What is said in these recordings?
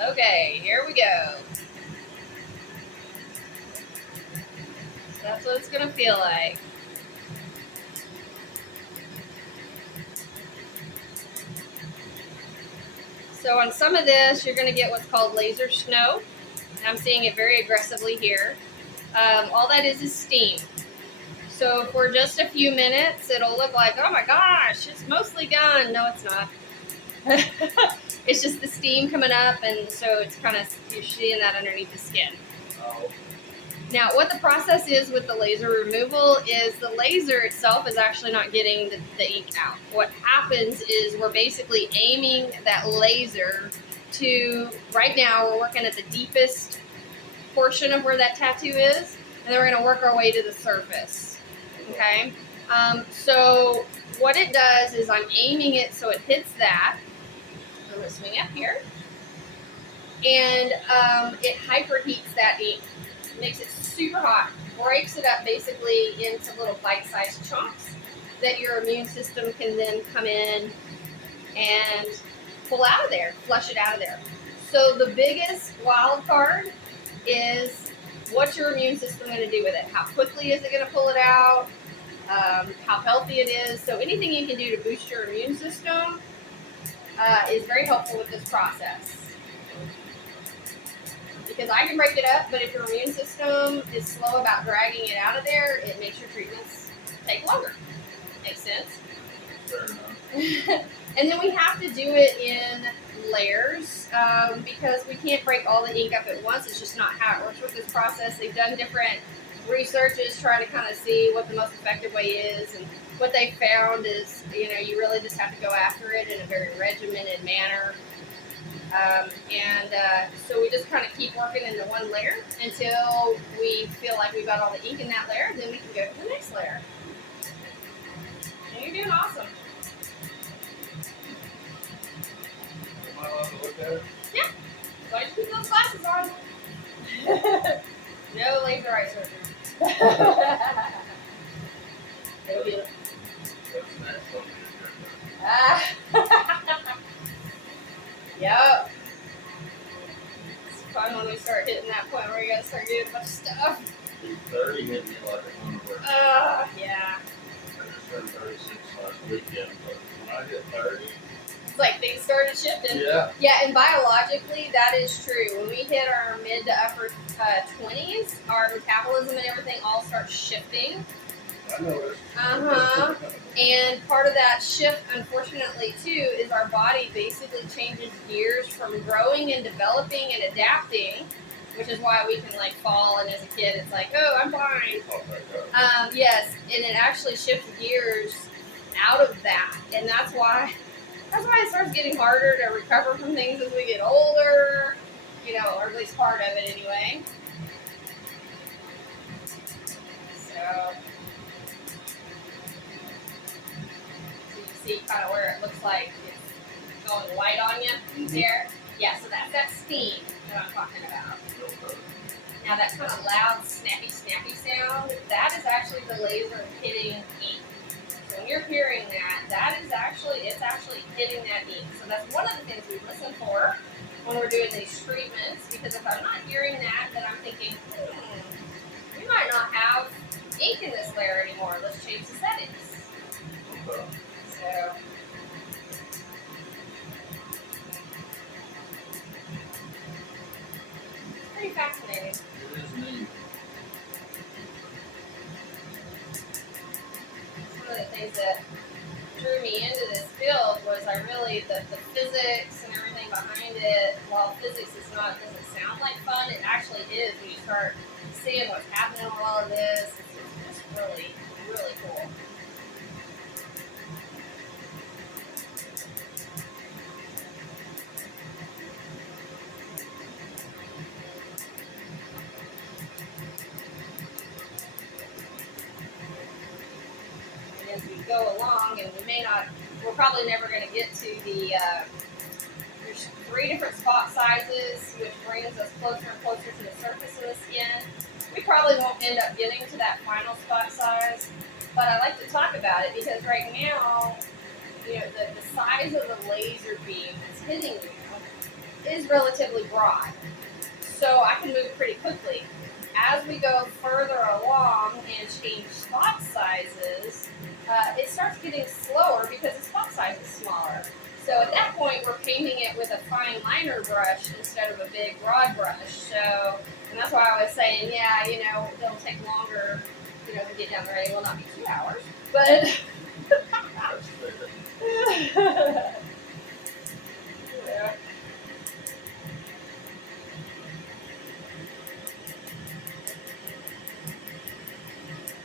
Okay, here we go. That's what it's gonna feel like. So on some of this, you're gonna get what's called laser snow. I'm seeing it very aggressively here. All that is steam. So for just a few minutes, it'll look like, oh my gosh, it's mostly gone. No, it's not. It's just the steam coming up, and so it's kind of, you're seeing that underneath the skin. Oh. Now, what the process is with the laser removal is the laser itself is actually not getting the ink out. What happens is we're basically aiming that laser to, right now we're working at the deepest portion of where that tattoo is, and then we're going to work our way to the surface. Okay? So what it does is I'm aiming it so it hits that. I'm going to swing up here. And it hyperheats that ink. Makes it super hot, breaks it up basically into little bite-sized chunks that your immune system can then come in and pull out of there, flush it out of there. So the biggest wild card is what's your immune system going to do with it? How quickly is it going to pull it out? How healthy it is. So anything you can do to boost your immune system is very helpful with this process. Because I can break it up, but if your immune system is slow about dragging it out of there, it makes your treatments take longer. Makes sense? Fair enough. And then we have to do it in layers because we can't break all the ink up at once. It's just not how it works with this process. They've done different researches trying to kind of see what the most effective way is, and what they found is, you know, you really just have to go after it in a very regimented manner. So we just kind of keep working into one layer until we feel like we've got all the ink in that layer, then we can go to the next layer. And you're doing awesome. Am I allowed to look at it? Yeah. As long as you keep those glasses on. No laser eye surgery. It'll be That's nice. Yep. It's fun when we start hitting that point where you gotta start doing a bunch of stuff. 30 hit me like a hundred. Yeah. I just turned 36 last weekend, but when I hit 30, It's like things started shifting. yeah. Yeah, and biologically, that is true. When we hit our mid to upper 20s, our metabolism and everything all starts shifting. I noticed. Uh-huh. And part of that shift, unfortunately, too, is our body basically changes gears from growing and developing and adapting, which is why we can, like, fall, and as a kid, it's like, oh, I'm fine. Oh my God. Yes, and it actually shifts gears out of that, and that's why it starts getting harder to recover from things as we get older, you know, or at least part of it anyway. So you see kind of where it looks like it's going white on you there. Yeah, so that's that steam that I'm talking about. Now that kind of loud, snappy sound, that is actually the laser hitting ink. So when you're hearing that, it's actually hitting that ink. So that's one of the things we listen for when we're doing these treatments, because if I'm not hearing that, then I'm thinking, we might not have ink in this layer anymore. Let's change the settings. So it's pretty fascinating. It is neat. One of the things that drew me into this field was the physics and everything behind it. While physics doesn't sound like fun, it actually is when you start seeing what's happening with all of this. It's just really, really cool. As we go along, and we're probably never going to get to the, there's 3 different spot sizes, which brings us closer and closer to the surface of the skin. We probably won't end up getting to that final spot size, but I like to talk about it because right now, you know, the size of the laser beam that's hitting you is relatively broad, so I can move pretty quickly. As we go further along and change spot sizes, it starts getting slower because the spot size is smaller. So at that point, we're painting it with a fine liner brush instead of a big broad brush. So, and that's why I was saying, yeah, it'll take longer, to get down the road. It will not be 2 hours, but. That's fair. Yeah.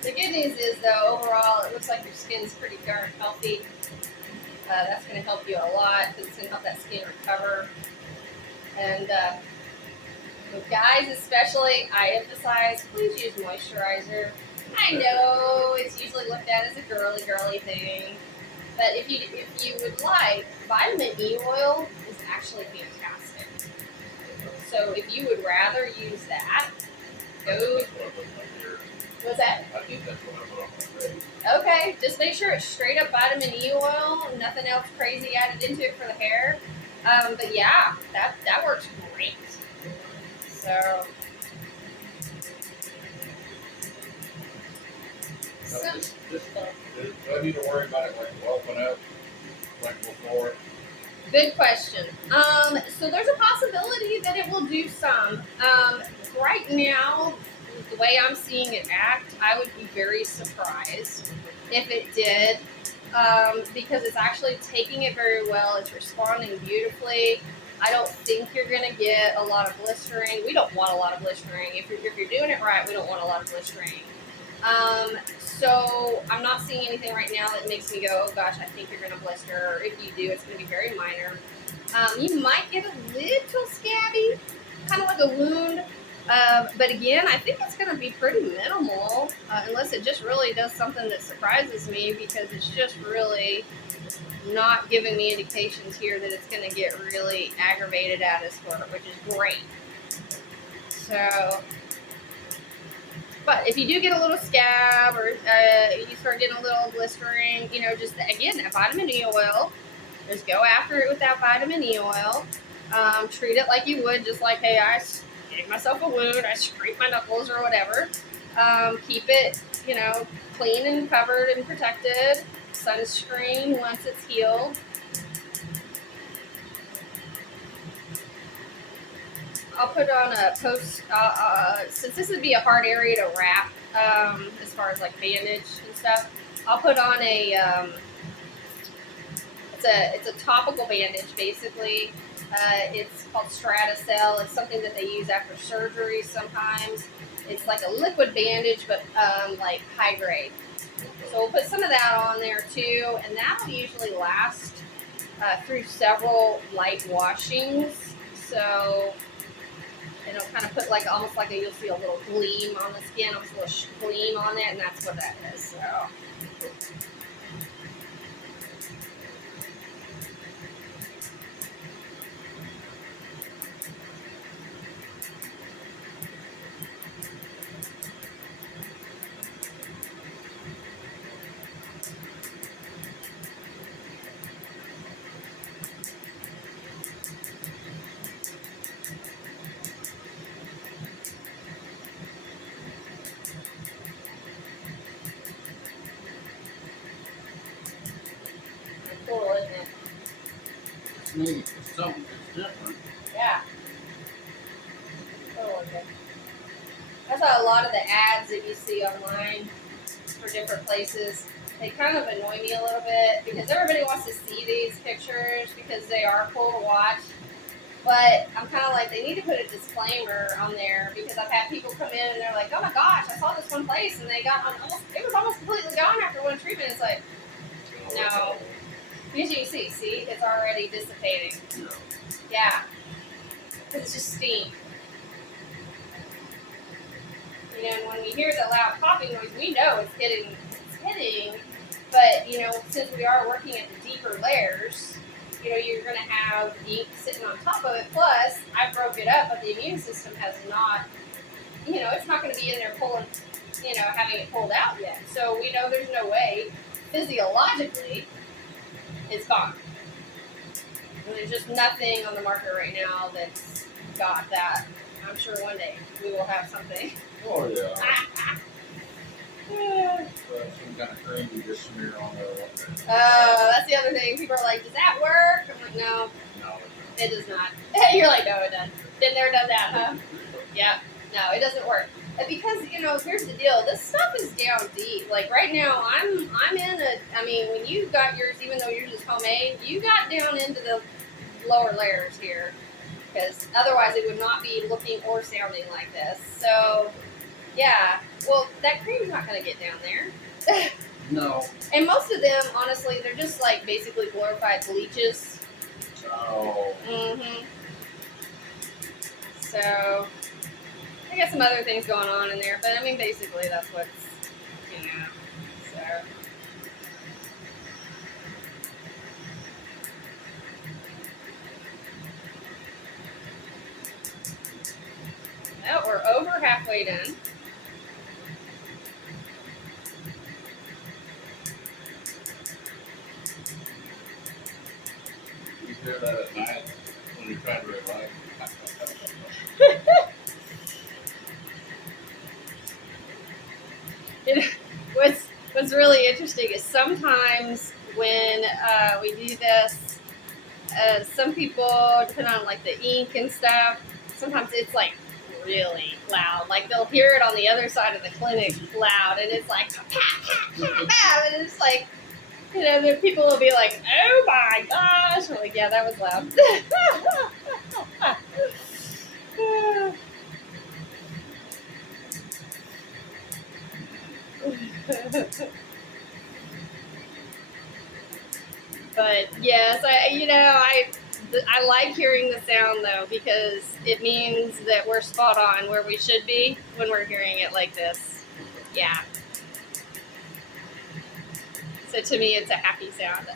The good news is, though, overall, it looks like your skin's pretty darn healthy. That's going to help you a lot because it's going to help that skin recover. And with guys especially, I emphasize, please use moisturizer. I know it's usually looked at as a girly thing, but if you would like, vitamin E oil is actually fantastic. So if you would rather use that, go. That's what I put in my beard. What's that? I think that's what I put on my face. Okay, just make sure it's straight up vitamin E oil, nothing else crazy added into it for the hair. But yeah, that works great. So, Do I need to worry about it like open up like before? good question. So there's a possibility that it will do some. Right now, the way I'm seeing it act, I would be very surprised if it did, because it's actually taking it very well. It's responding beautifully. I don't think you're going to get a lot of blistering. We don't want a lot of blistering. If you're doing it right, we don't want a lot of blistering. So I'm not seeing anything right now that makes me go, oh gosh, I think you're going to blister. Or if you do, it's going to be very minor. You might get a little scabby, kind of like a wound. But again, I think it's going to be pretty minimal, unless it just really does something that surprises me, because it's just really not giving me indications here that it's going to get really aggravated at us for it, which is great. So, but if you do get a little scab or you start getting a little blistering, just again, that vitamin E oil, just go after it with that vitamin E oil. Treat it like you would, just like, hey, I gave myself a wound, I scraped my knuckles or whatever. Keep it, clean and covered and protected. Sunscreen once it's healed. I'll put on a post, since this would be a hard area to wrap, as far as like bandage and stuff, I'll put on it's a topical bandage basically. It's called Stratacell. It's something that they use after surgery sometimes. It's like a liquid bandage, but like high grade. So we'll put some of that on there too, and that will usually last through several light washings. So it'll kind of put like almost like you'll see a little gleam on the skin, almost a little gleam on it, and that's what that is. So. Cool, isn't it? It's neat. It's something that's different. Yeah. Cool, isn't it? That's why a lot of the ads that you see online for different places, they kind of annoy me a little bit because everybody wants to see these pictures because they are cool to watch. But I'm kind of like, they need to put a disclaimer on there because I've had people come in and they're like, oh my gosh, I saw this one place and it was almost completely gone after one treatment. It's like, no. Because you see, it's already dissipating. Yeah. Because it's just steam. And when we hear the loud popping noise, we know it's hitting. But, since we are working at the deeper layers, you're going to have ink sitting on top of it. Plus, I broke it up, but the immune system has not, it's not going to be in there pulling, having it pulled out yet. So we know there's no way, physiologically, it's gone. And there's just nothing on the market right now that's got that. I'm sure one day we will have something. Oh yeah. Some kind of cream you just smear on there. That's the other thing. People are like, does that work? I'm like, no, No. it does not. You're like, no, it doesn't. Been there, done that, huh? Yeah. No, it doesn't work. Because, you know, here's the deal. This stuff is down deep. Like right now, I'm in a. I mean, when you got yours, even though yours is homemade, you got down into the lower layers here. Because otherwise, it would not be looking or sounding like this. So, yeah. Well, that cream's not going to get down there. No. And most of them, honestly, they're just like basically glorified bleaches. Oh. Mm-hmm. So, I got some other things going on in there, but I mean, basically, that's what's, you know, so. Oh, we're over halfway done. You hear that at night when you're trying to relax. What's really interesting is sometimes when we do this, some people, depending on like the ink and stuff, sometimes it's like really loud. Like they'll hear it on the other side of the clinic loud, and it's like, pat, pat, pat, pat, and it's like, you know, the people will be like, oh my gosh. I'm like, yeah, that was loud. But yes, I like hearing the sound though, because it means that we're spot on where we should be when we're hearing it like this. Yeah. So to me, it's a happy sound.